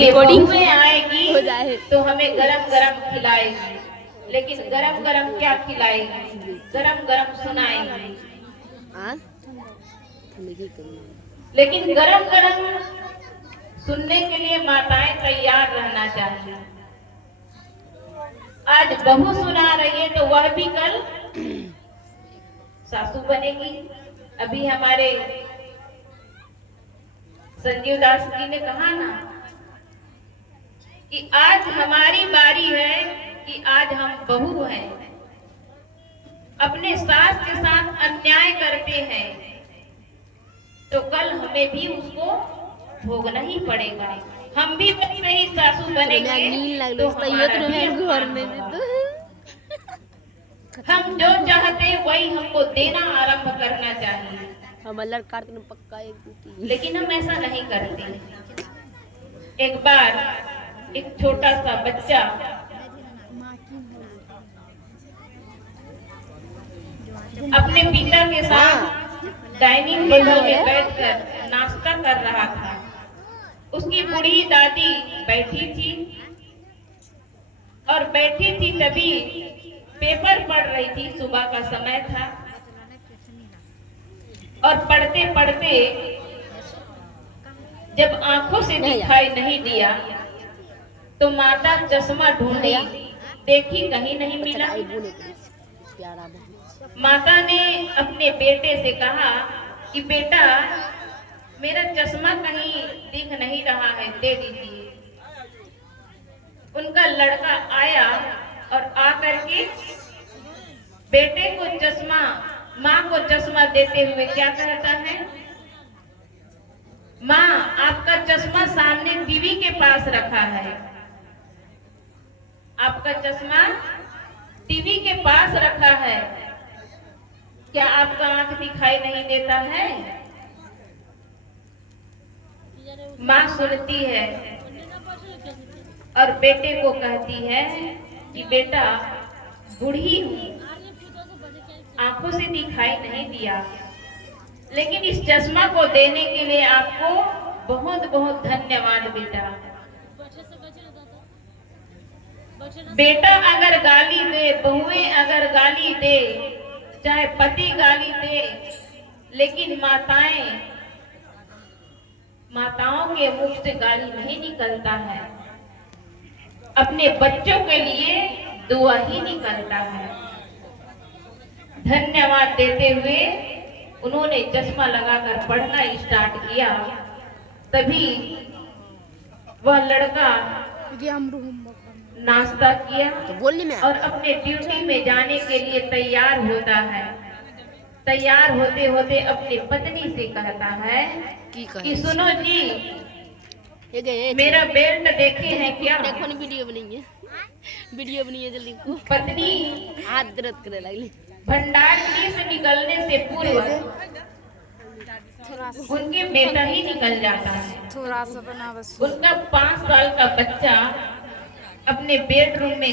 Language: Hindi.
कि बहुएं आएगी तो हमें गरम गरम खिलाएगी, लेकिन गरम गरम क्या खिलाएगी, गरम गरम सुनाएगी। लेकिन गरम गरम सुनने के लिए माताएं तैयार रहना चाहिए। आज बहू सुना रही है तो वह भी कल सासू बनेगी। अभी हमारे संजीव दास जी ने कहा ना कि आज हमारी बारी है कि आज हम बहू हैं, अपने सास के साथ अन्याय करते हैं तो कल हमें भी उसको भोगना ही पड़ेगा। हम भी वैसे ही सासू बनेंगे तो हमारा भी घर में हम जो चाहते वही हमको देना आरंभ करना चाहिए। पक्का लेकिन हम ऐसा नहीं करते। एक बार एक छोटा सा बच्चा अपने पिता के साथ डाइनिंग टेबल में बैठकर नाश्ता कर रहा था। उसकी बूढ़ी दादी बैठी थी और बैठी थी तभी पेपर पढ़ रही थी। सुबह का समय था और पढ़ते पढ़ते जब आंखों से दिखाई नहीं दिया तो माता चश्मा ढूंढी, देखी कहीं नहीं मिला। माता ने अपने बेटे से कहा कि बेटा मेरा चश्मा कहीं दिख नहीं रहा है, दे दीजिए। उनका लड़का आया और आकर के बेटे को चश्मा, माँ को चश्मा देते हुए क्या कहता है, माँ आपका चश्मा सामने टीवी के पास रखा है, आपका चश्मा टीवी के पास रखा है, क्या आपका आंख दिखाई नहीं देता है? माँ सुनती है और बेटे को कहती है कि बेटा बूढ़ी हूँ, आंखों से दिखाई नहीं दिया, लेकिन इस चश्मा को देने के लिए आपको बहुत बहुत धन्यवाद बेटा। बेटा अगर गाली दे, बहुएं अगर गाली दे, चाहे पति गाली दे, लेकिन माताओं के मुख से गाली नहीं निकलता है, अपने बच्चों के लिए दुआ ही निकलता है। धन्यवाद देते हुए उन्होंने चश्मा लगाकर पढ़ना स्टार्ट किया। तभी वह लड़का नाश्ता किया और अपने ड्यूटी में जाने के लिए तैयार होता है। तैयार होते होते अपनी पत्नी से कहता है कि सुनो जी, मेरा बेल्ट देखे हैं क्या? वीडियो बनी जल्दी। पत्नी हाथ दर्द करे लगी। भंडार से निकलने से पूर्व उनके बेटा ही निकल जाता है। थोड़ा सा बना बस। उनका 5 साल का बच्चा अपने बेडरूम में